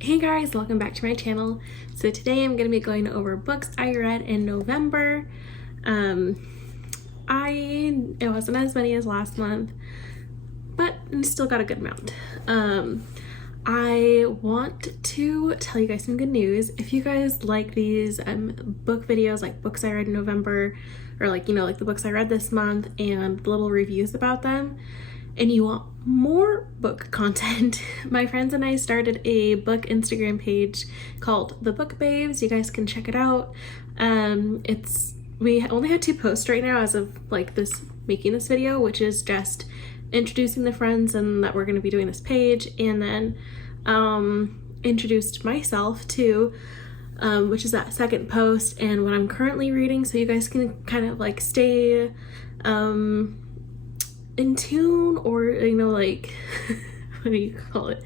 Hey guys, welcome back to my channel. So today I'm going to be going over books I read in November. It wasn't as many as last month, but I still got a good amount. I want to tell you guys some good news. If you guys like these book videos, like books I read in November, or like, you know, like the books I read this month and little reviews about them, and you want more book content, my friends and I started a book Instagram page called The Book Babes. You guys can check it out. We only have 2 posts right now as of like making this video, which is just introducing the friends and that we're going to be doing this page, and then introduced myself too, which is that second post and what I'm currently reading, so you guys can kind of like stay in tune, or you know, like what do you call it,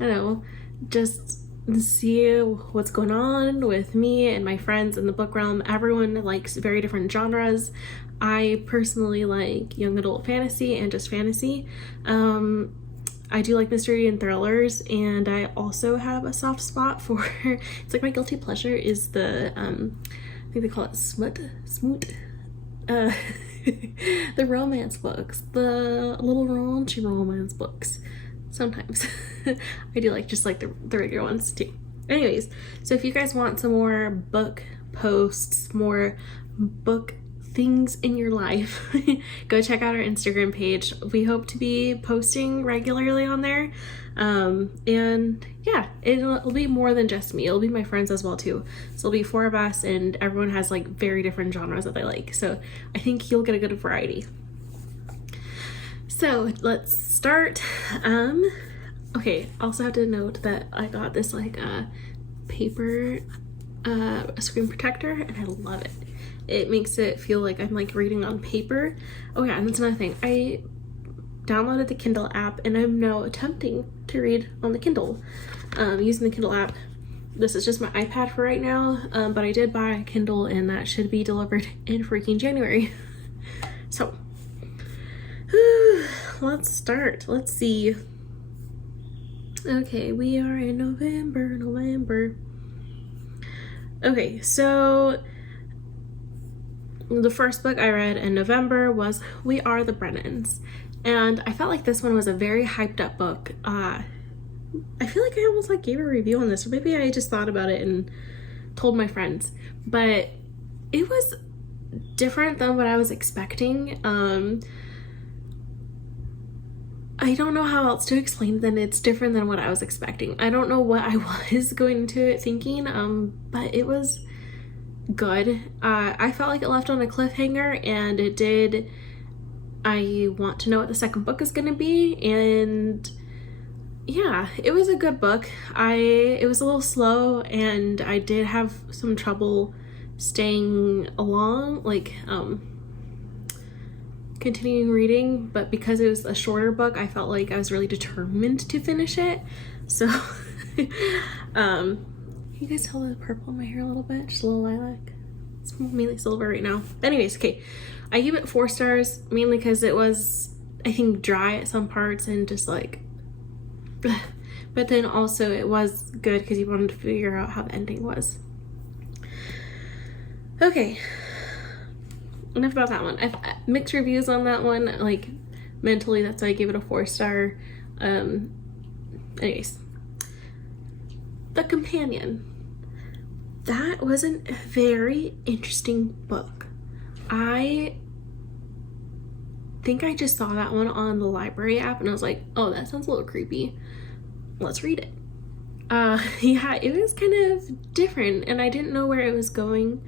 I don't know, just see what's going on with me and my friends in the book realm. Everyone likes very different genres. I personally like young adult fantasy and just fantasy. I do like mystery and thrillers, and I also have a soft spot for it's like my guilty pleasure is the I think they call it smoot the romance books, the little raunchy romance books. Sometimes I do like just like the regular ones too. Anyways, so if you guys want some more book posts, more book things in your life, go check out our Instagram page. We hope to be posting regularly on there, and yeah, it'll be more than just me. It'll be my friends as well too, so it'll be 4 of us, and everyone has like very different genres that they like, so I think you'll get a good variety. So let's start. Okay, also have to note that I got this like paper screen protector, and I love it. It makes it feel like I'm like reading on paper. Oh yeah, and that's another thing. I downloaded the Kindle app, and I'm now attempting to read on the Kindle, using the Kindle app. This is just my iPad for right now, but I did buy a Kindle, and that should be delivered in freaking January. So, let's start. Let's see. Okay, we are in November. Okay, so the first book I read in November was We Are the Brennans, and I felt like this one was a very hyped up book. I feel like I almost like gave a review on this, or maybe I just thought about it and told my friends, but it was different than what I was expecting. I don't know how else to explain that it's different than what I was expecting. I don't know what I was going into it thinking, but it was good. I felt like it left on a cliffhanger, and it did. I want to know what the second book is going to be, and yeah, it was a good book. It was a little slow, and I did have some trouble staying along, like continuing reading, but because it was a shorter book, I felt like I was really determined to finish it. So you guys tell the purple in my hair a little bit, just a little lilac. It's mainly silver right now. Anyways, okay, I give it 4 stars, mainly because it was, I think, dry at some parts and just like but then also it was good because you wanted to figure out how the ending was. Okay, enough about that one. I've mixed reviews on that one, like mentally, that's why I gave it a 4 star. Anyways, The Companion. That was a very interesting book. I think I just saw that one on the library app, and I was like, oh, that sounds a little creepy. Let's read it. Yeah, it was kind of different, and I didn't know where it was going.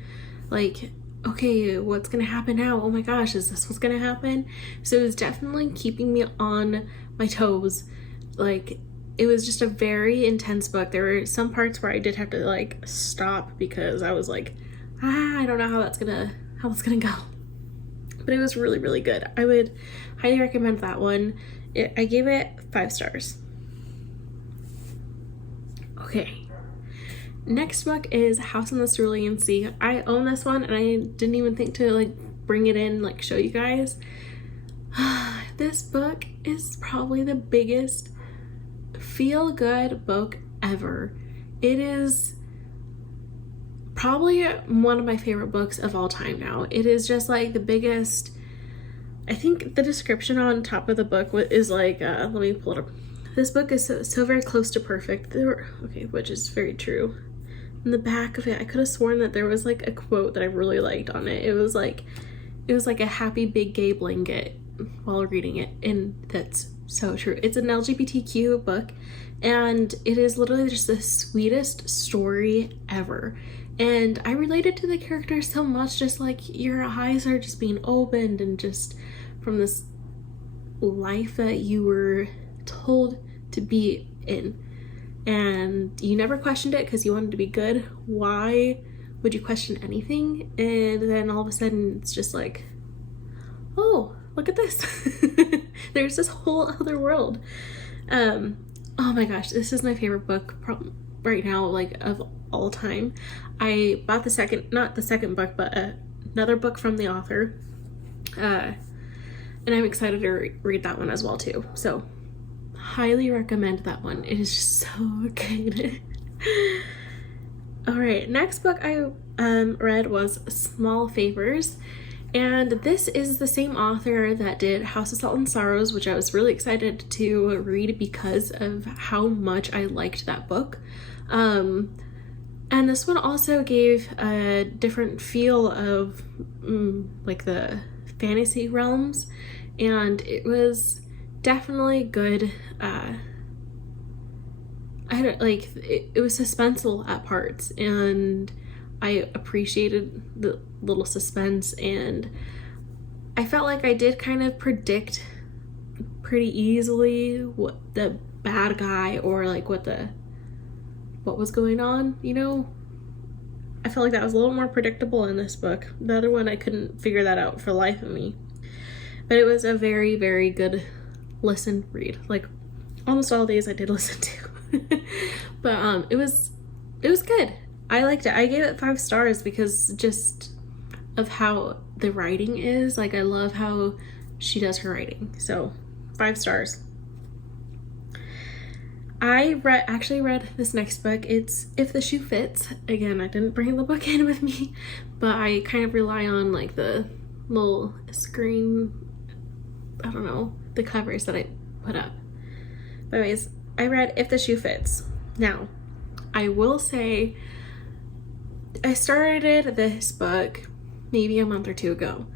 Like, okay, what's gonna happen now? Oh my gosh, is this what's gonna happen? So it was definitely keeping me on my toes. Like, it was just a very intense book. There were some parts where I did have to like stop because I was like, I don't know how that's gonna go. But it was really, really good. I would highly recommend that one. I gave it 5 stars. Okay, next book is House on the Cerulean Sea. I own this one, and I didn't even think to like bring it in, like show you guys. this book is probably the biggest feel-good book ever. It is probably one of my favorite books of all time now. It is just like the biggest. I think the description on top of the book is like, let me pull it up. This book is so very close to perfect. Okay, which is very true. In the back of it, I could have sworn that there was like a quote that I really liked on it. It was like a happy big gay blanket while reading it, and that's so true. It's an LGBTQ book, and it is literally just the sweetest story ever. And I related to the characters so much, just like your eyes are just being opened, and just from this life that you were told to be in, and you never questioned it because you wanted to be good. Why would you question anything? And then all of a sudden it's just like, oh, look at this. There's this whole other world. Oh my gosh, this is my favorite book right now, like of all time. I bought not the second book, but another book from the author, and I'm excited to read that one as well too. So highly recommend that one. It is just so good. All right, next book I read was Small Favors, and this is the same author that did House of Salt and Sorrows, which I was really excited to read because of how much I liked that book. And this one also gave a different feel of like the fantasy realms, and it was definitely good. It was suspenseful at parts, and I appreciated the little suspense, and I felt like I did kind of predict pretty easily what the bad guy, or like what was going on, you know? I felt like that was a little more predictable in this book. The other one, I couldn't figure that out for the life of me. But it was a very, very good read. Like, almost all days I did listen to. But it was good. I liked it. I gave it 5 stars because just of how the writing is. Like, I love how she does her writing. So 5 stars. I actually read this next book. It's If the Shoe Fits. Again, I didn't bring the book in with me, but I kind of rely on like the little screen, I don't know, the covers that I put up. But anyways, I read If the Shoe Fits. Now, I will say I started this book maybe a month or 2 ago.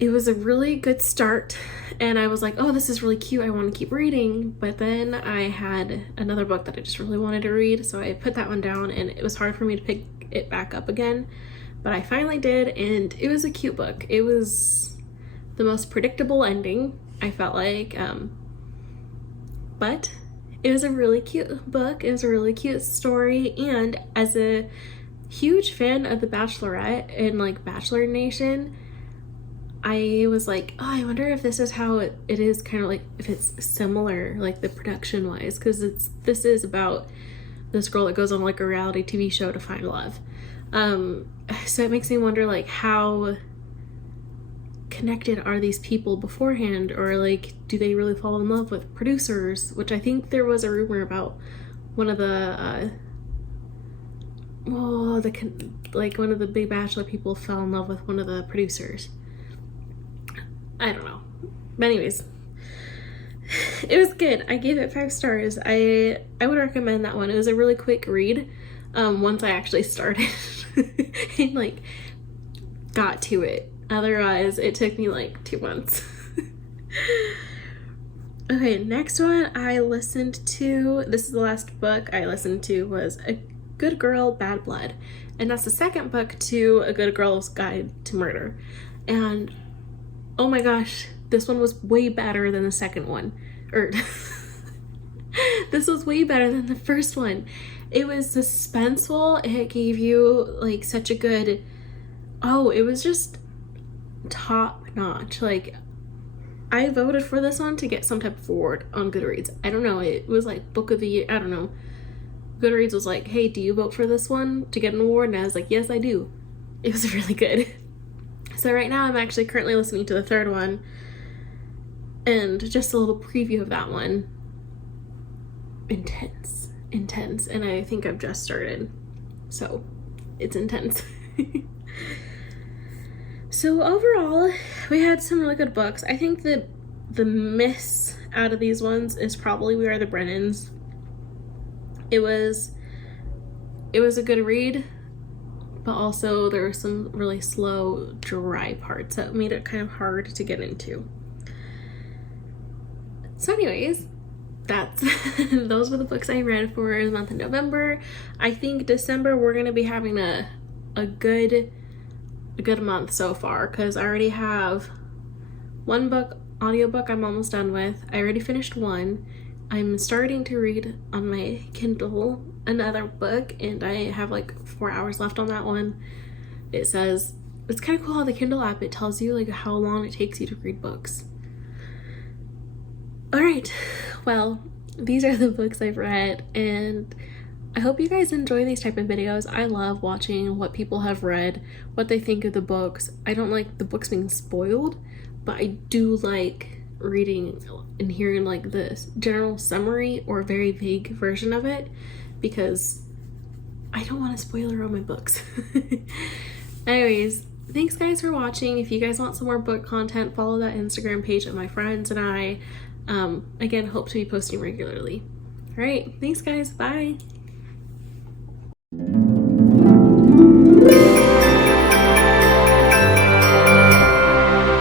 It was a really good start, and I was like, oh, this is really cute, I want to keep reading. But then I had another book that I just really wanted to read, so I put that one down, and it was hard for me to pick it back up again. But I finally did, and it was a cute book. It was the most predictable ending, I felt like, but it was a really cute book. It was a really cute story, and as a huge fan of The Bachelorette and like Bachelor Nation, I was like, oh, I wonder if this is how it is, kind of like if it's similar, like the production wise, because this is about this girl that goes on like a reality TV show to find love. So it makes me wonder, like, how connected are these people beforehand, or like, do they really fall in love with producers? Which I think there was a rumor about one of the one of the Big Bachelor people fell in love with one of the producers. I don't know. But anyways, it was good. I gave it 5 stars. I would recommend that one. It was a really quick read once I actually started and like got to it. Otherwise, it took me like 2 months. Okay, next one I listened to, this is the last book I listened to, was A Good Girl, Bad Blood. And that's the second book to A Good Girl's Guide to Murder. And oh my gosh, this one was way better than the second one. This was way better than the first one. It was suspenseful. It gave you like such a good, it was just top notch. Like, I voted for this one to get some type of award on Goodreads. I don't know, it was like book of the year, I don't know. Goodreads was like, hey, do you vote for this one to get an award? And I was like, yes, I do. It was really good. So right now I'm actually currently listening to the third one. And just a little preview of that one. Intense. And I think I've just started. So it's intense. So overall, we had some really good books. I think that the miss out of these ones is probably We Are the Brennans. It was a good read, but also there were some really slow, dry parts that made it kind of hard to get into. So anyways, that's those were the books I read for the month of November. I think December we're gonna be having a good month so far, because I already have one audiobook I'm almost done with. I already finished one. I'm starting to read on my Kindle another book, and I have like 4 hours left on that one. It says, it's kind of cool how the Kindle app, it tells you like how long it takes you to read books. All right, well, these are the books I've read, and I hope you guys enjoy these type of videos. I love watching what people have read, what they think of the books. I don't like the books being spoiled, but I do like reading and hearing like the general summary or very vague version of it, because I don't want to spoiler all my books. Anyways, thanks guys for watching. If you guys want some more book content, follow that Instagram page of my friends and I. Again, hope to be posting regularly. All right, thanks guys, bye.